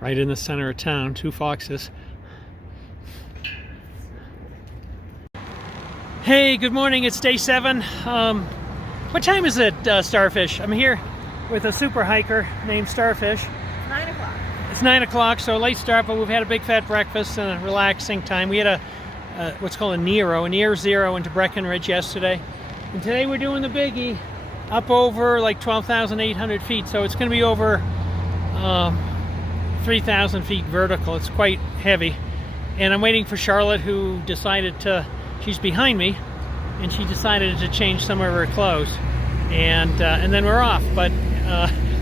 Right in the center of town, two foxes. Hey, good morning, it's day 7. What time is it, Starfish? I'm here with a super hiker named Starfish. 9 o'clock. It's 9 o'clock, so a late start, but we've had a big fat breakfast and a relaxing time. We had a what's called a near zero into Breckinridge yesterday. And today we're doing the biggie up over like 12,800 feet, so it's going to be over 3,000 feet vertical. It's quite heavy. And I'm waiting for Charlotte, who decided to, she's behind me, and she decided to change some of her clothes. And then we're off. But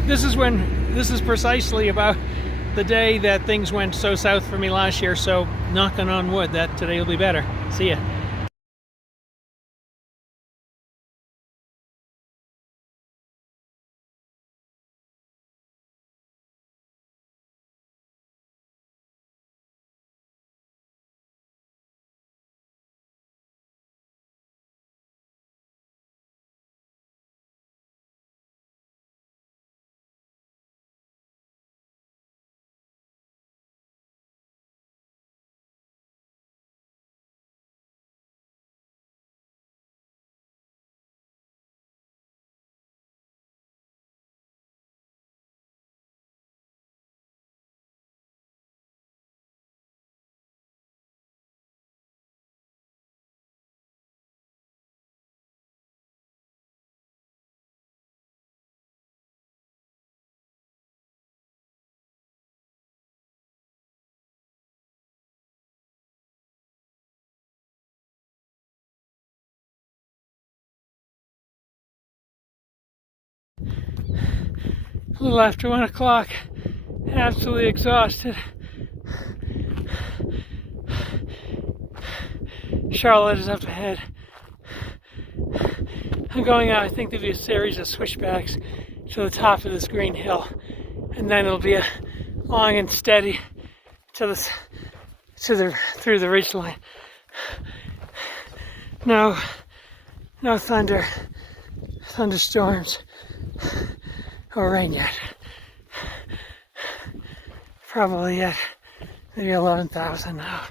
this is precisely about the day that things went so south for me last year, so knocking on wood that today will be better. See ya. A little after 1 o'clock, absolutely exhausted. Charlotte is up ahead. I'm going out. I think there'll be a series of switchbacks to the top of this green hill, and then it'll be a long and steady through the ridgeline. No thunderstorms or rain yet. Probably at maybe 11,000 now.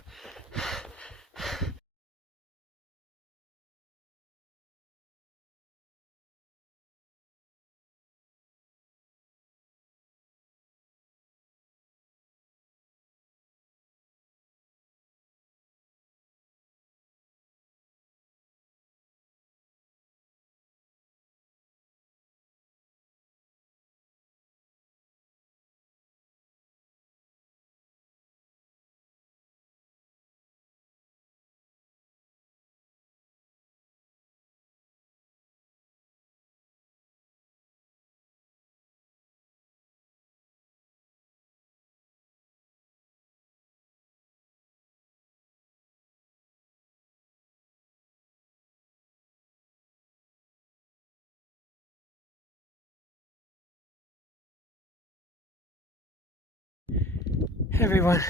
Everyone,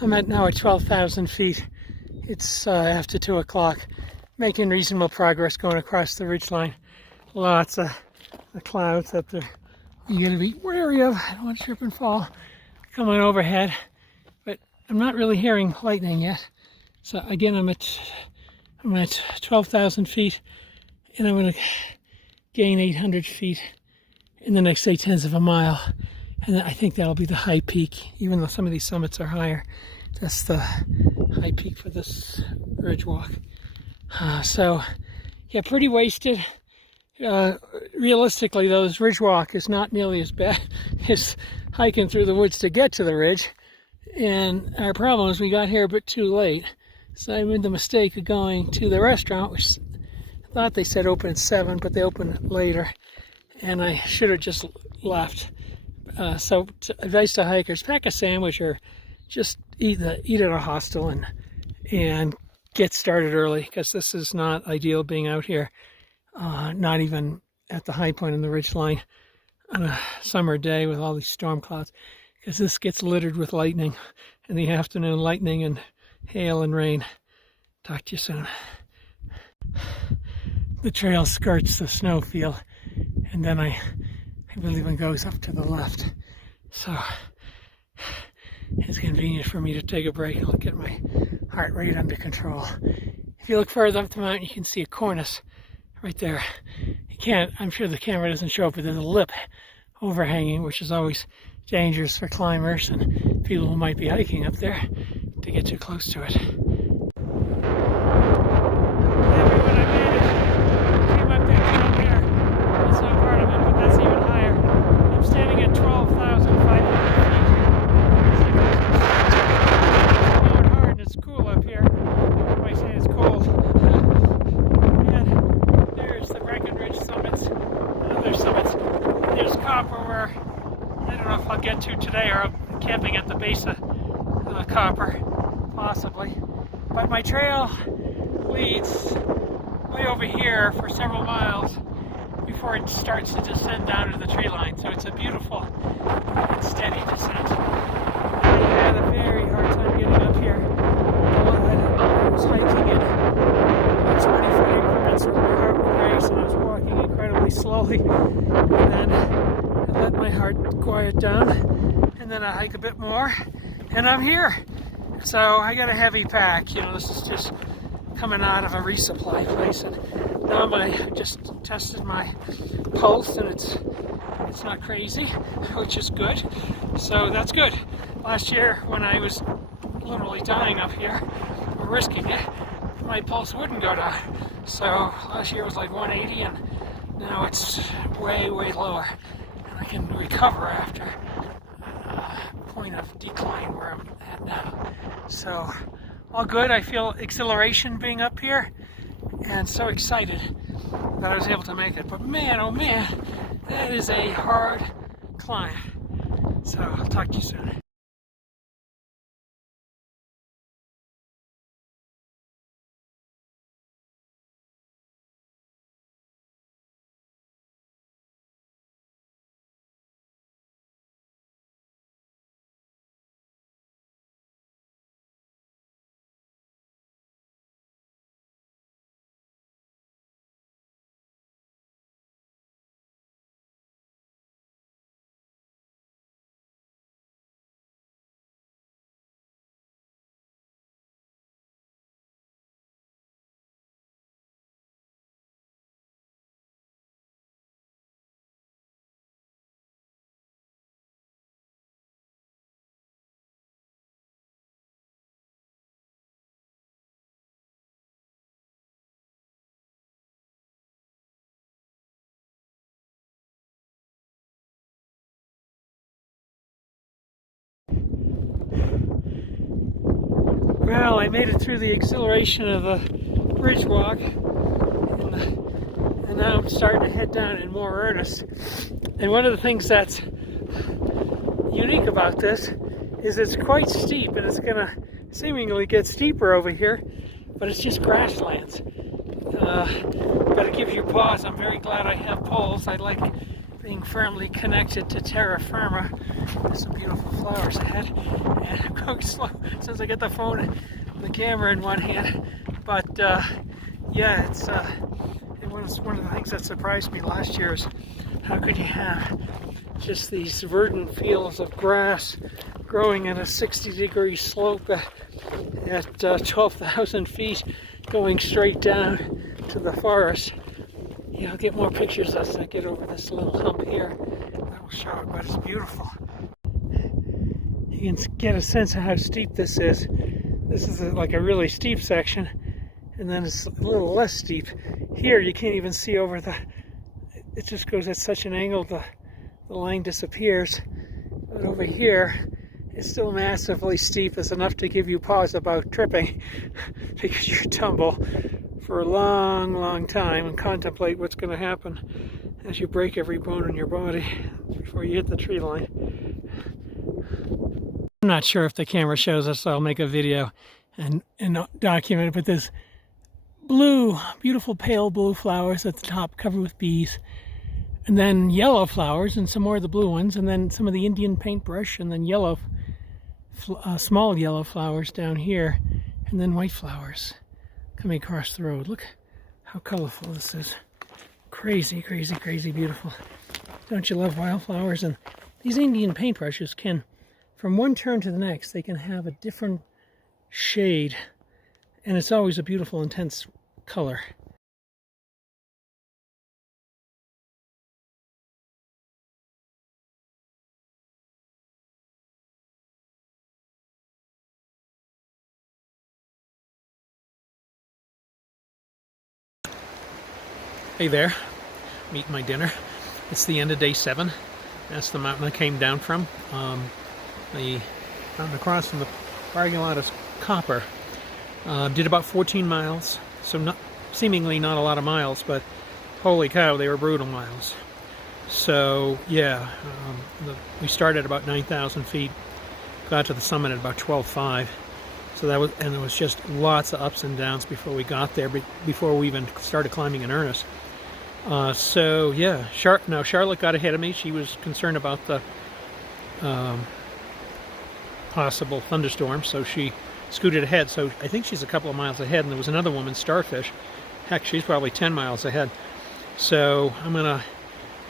I'm now at 12,000 feet. It's after 2 o'clock, making reasonable progress going across the ridgeline. Lots of the clouds that you got to be wary of. I don't want to trip and fall coming overhead, but I'm not really hearing lightning yet. So again, I'm at 12,000 feet, and I'm going to gain 800 feet in the next 8/10 of a mile. And I think that'll be the high peak, even though some of these summits are higher. That's the high peak for this ridge walk. So, yeah, pretty wasted. Realistically, though, this ridge walk is not nearly as bad as hiking through the woods to get to the ridge. And our problem is we got here a bit too late. So I made the mistake of going to the restaurant, which I thought they said open at 7, but they open later. And I should have just left. So advice to hikers: pack a sandwich or just eat at a hostel and get started early, because this is not ideal being out here, not even at the high point in the ridgeline on a summer day with all these storm clouds, because this gets littered with lightning in the afternoon, lightning and hail and rain. Talk to you soon. The trail skirts the snow field, and then I believe it goes up to the left. So it's convenient for me to take a break and get my heart rate under control. If you look further up the mountain, you can see a cornice right there. You can't, I'm sure the camera doesn't show up, but there's a lip overhanging, which is always dangerous for climbers and people who might be hiking up there to get too close to it. I'll get to today, or I'm camping at the base of Copper, possibly. But my trail leads way over here for several miles before it starts to descend down to the tree line. So it's a beautiful and steady descent. I had a very hard time getting up here. I was hiking in 20-foot increments with my heart would race, and I was walking incredibly slowly. And then I let my heart quiet down, and then I hike a bit more, and I'm here. So I got a heavy pack. You know, this is just coming out of a resupply place, and now I just tested my pulse, and it's not crazy, which is good. So that's good. Last year, when I was literally dying up here, risking it, my pulse wouldn't go down. So last year was like 180, and now it's way, way lower. I can recover after a point of decline where I'm at now. So, all good. I feel exhilaration being up here, and so excited that I was able to make it. But man, oh man, that is a hard climb. So, I'll talk to you soon. Well, I made it through the exhilaration of the bridge walk, and now I'm starting to head down in more earnest. And one of the things that's unique about this is it's quite steep, and it's going to seemingly get steeper over here, but it's just grasslands. But it gives you pause. I'm very glad I have poles. I like being firmly connected to terra firma. There's some beautiful flowers ahead, and I'm going slow since I get the phone and the camera in one hand. But yeah, it was one of the things that surprised me last year is how could you have just these verdant fields of grass growing at a 60-degree slope at 12,000 feet, going straight down to the forest. Yeah, I'll get more pictures as I get over this little hump here. That will show it, but it's beautiful. You can get a sense of how steep this is. This is like a really steep section, and then it's a little less steep. Here you can't even see over it just goes at such an angle the line disappears. But over here, it's still massively steep. It's enough to give you pause about tripping because you tumble for a long, long time and contemplate what's going to happen as you break every bone in your body before you hit the tree line. I'm not sure if the camera shows us, so I'll make a video and document it, but there's beautiful pale blue flowers at the top covered with bees, and then yellow flowers and some more of the blue ones, and then some of the Indian paintbrush, and then small yellow flowers down here, and then white flowers coming across the road. Look how colorful this is. Crazy, crazy, crazy beautiful. Don't you love wildflowers? And these Indian paintbrushes can, from one turn to the next, they can have a different shade, and it's always a beautiful, intense color. Hey there, I'm eating my dinner. It's the end of day 7. That's the mountain I came down from. The mountain across from the parking lot is Copper. Did about 14 miles, so seemingly not a lot of miles, but holy cow, they were brutal miles. So yeah, we started at about 9,000 feet, got to the summit at about 12,500. So that was, and there was just lots of ups and downs before we got there, before we even started climbing in earnest. So yeah, Charlotte got ahead of me. She was concerned about the possible thunderstorm, so she scooted ahead. So I think she's a couple of miles ahead, and there was another woman, Starfish. Heck, she's probably 10 miles ahead. So I'm gonna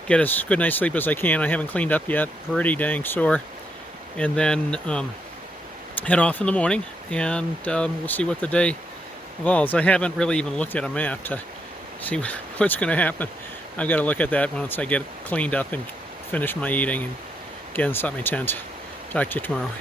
get as good night's sleep as I can. I haven't cleaned up yet, pretty dang sore, and then head off in the morning, and we'll see what the day evolves. I haven't really even looked at a map to see what's going to happen. I've got to look at that once I get cleaned up and finish my eating and get inside my tent. Talk to you tomorrow.